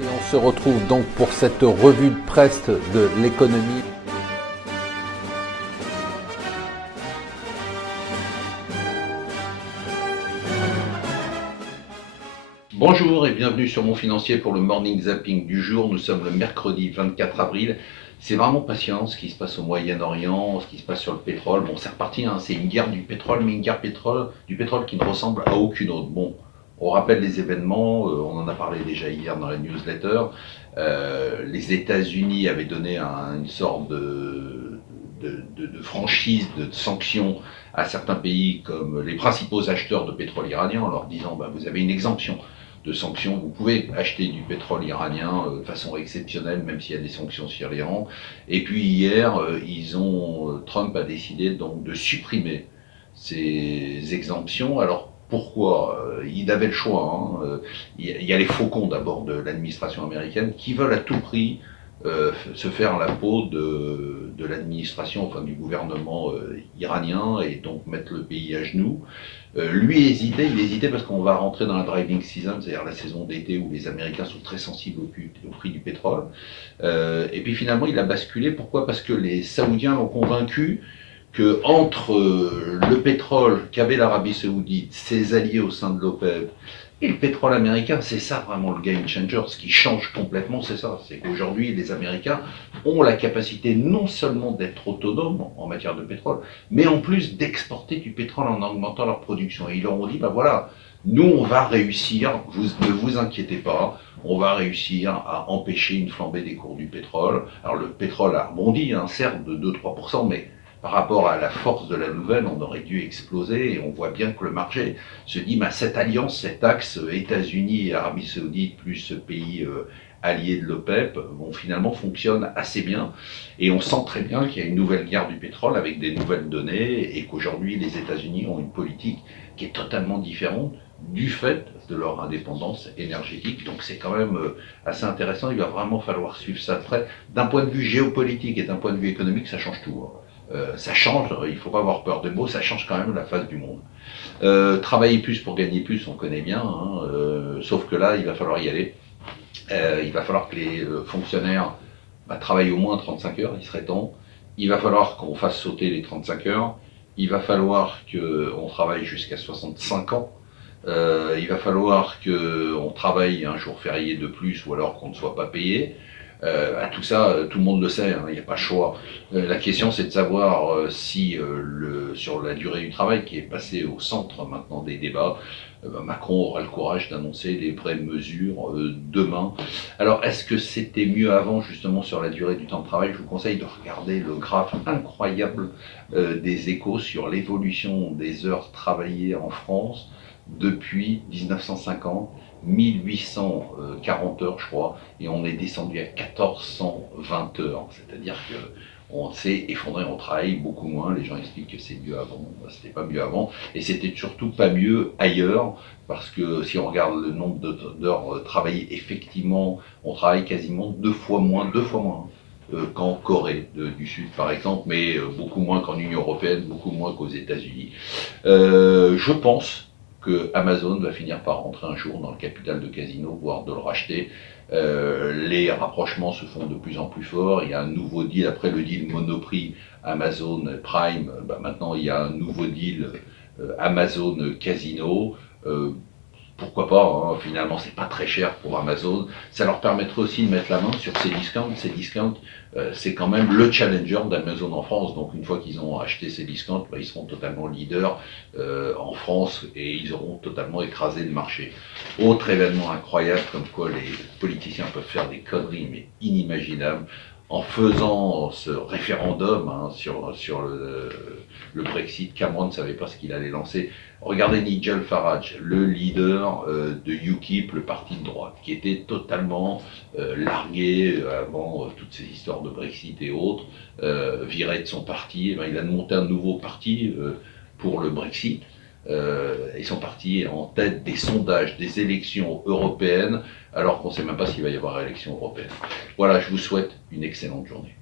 Et on se retrouve donc pour cette revue de presse de l'économie. Bonjour et bienvenue sur Mon Financier pour le Morning Zapping du jour. Nous sommes le mercredi 24 avril. C'est vraiment passionnant ce qui se passe au Moyen-Orient, ce qui se passe sur le pétrole. Bon, c'est reparti, hein, c'est une guerre du pétrole, mais une guerre du pétrole qui ne ressemble à aucune autre. Bon, on rappelle les événements, on en a parlé déjà hier dans la newsletter. Les États-Unis avaient donné une sorte de franchise, de sanctions à certains pays comme les principaux acheteurs de pétrole iranien en leur disant bah, vous avez une exemption de sanctions, vous pouvez acheter du pétrole iranien de façon exceptionnelle même s'il y a des sanctions sur l'Iran. Et puis hier, Trump a décidé donc de supprimer ces exemptions. Alors pourquoi? Il avait le choix. Hein. Il y a les faucons d'abord de l'administration américaine qui veulent à tout prix se faire la peau de l'administration, enfin du gouvernement iranien, et donc mettre le pays à genoux. Lui il hésitait parce qu'on va rentrer dans la driving season, c'est-à-dire la saison d'été où les Américains sont très sensibles au prix du pétrole. Et puis finalement il a basculé, pourquoi? Parce que les Saoudiens l'ont convaincu que entre le pétrole qu'avait l'Arabie Saoudite, ses alliés au sein de l'OPEP, et le pétrole américain, c'est ça vraiment le game changer. Ce qui change complètement, c'est ça. C'est qu'aujourd'hui, les Américains ont la capacité non seulement d'être autonomes en matière de pétrole, mais en plus d'exporter du pétrole en augmentant leur production. Et ils leur ont dit, bah voilà, nous on va réussir, ne vous inquiétez pas, on va réussir à empêcher une flambée des cours du pétrole. Alors le pétrole a rebondi, hein, certes de 2-3%, mais par rapport à la force de la nouvelle, on aurait dû exploser, et on voit bien que le marché se dit, bah, cette alliance, cet axe États-Unis et Arabie Saoudite, plus pays alliés de l'OPEP, bon, finalement fonctionne assez bien. Et on sent très bien qu'il y a une nouvelle guerre du pétrole avec des nouvelles données, et qu'aujourd'hui les États-Unis ont une politique qui est totalement différente du fait de leur indépendance énergétique. Donc c'est quand même assez intéressant, il va vraiment falloir suivre ça de près. D'un point de vue géopolitique et d'un point de vue économique, ça change tout. Hein. Ça change, il ne faut pas avoir peur de mots, ça change quand même la face du monde. Travailler plus pour gagner plus, on connaît bien, hein, sauf que là, il va falloir y aller. Il va falloir que les fonctionnaires travaillent au moins 35 heures, il serait temps. Il va falloir qu'on fasse sauter les 35 heures. Il va falloir qu'on travaille jusqu'à 65 ans. Il va falloir qu'on travaille un jour férié de plus ou alors qu'on ne soit pas payé. Tout ça, tout le monde le sait, hein, il n'y a pas de choix. La question, c'est de savoir si, sur la durée du travail, qui est passée au centre maintenant des débats, Macron aura le courage d'annoncer les vraies mesures demain. Alors, est-ce que c'était mieux avant, justement, sur la durée du temps de travail? Je vous conseille de regarder le graphe incroyable des Échos sur l'évolution des heures travaillées en France depuis 1950. 1840 heures, je crois, et on est descendu à 1420 heures. C'est-à-dire qu'on s'est effondré, on travaille beaucoup moins. Les gens expliquent que c'est mieux avant. C'était pas mieux avant, et c'était surtout pas mieux ailleurs, parce que si on regarde le nombre d'heures travaillées, effectivement, on travaille quasiment deux fois moins qu'en Corée du Sud par exemple, mais beaucoup moins qu'en Union Européenne, beaucoup moins qu'aux États-Unis. Je pense que Amazon va finir par rentrer un jour dans le capital de Casino, voire de le racheter. Les rapprochements se font de plus en plus forts. Il y a un nouveau deal, après le deal Monoprix Amazon Prime, maintenant il y a un nouveau deal Amazon Casino. Pourquoi pas, hein, finalement c'est pas très cher pour Amazon, ça leur permettrait aussi de mettre la main sur ces discounts, c'est quand même le challenger d'Amazon en France, donc une fois qu'ils ont acheté ces discounts, ils seront totalement leaders en France et ils auront totalement écrasé le marché. Autre événement incroyable, comme quoi les politiciens peuvent faire des conneries mais inimaginables, en faisant ce référendum hein, sur le Brexit. Cameron ne savait pas ce qu'il allait lancer. Regardez Nigel Farage, le leader de UKIP, le parti de droite, qui était totalement largué avant toutes ces histoires de Brexit et autres, viré de son parti. Et il a monté un nouveau parti pour le Brexit. Et son parti est en tête des sondages des élections européennes, alors qu'on ne sait même pas s'il va y avoir élection européenne. Voilà, je vous souhaite une excellente journée.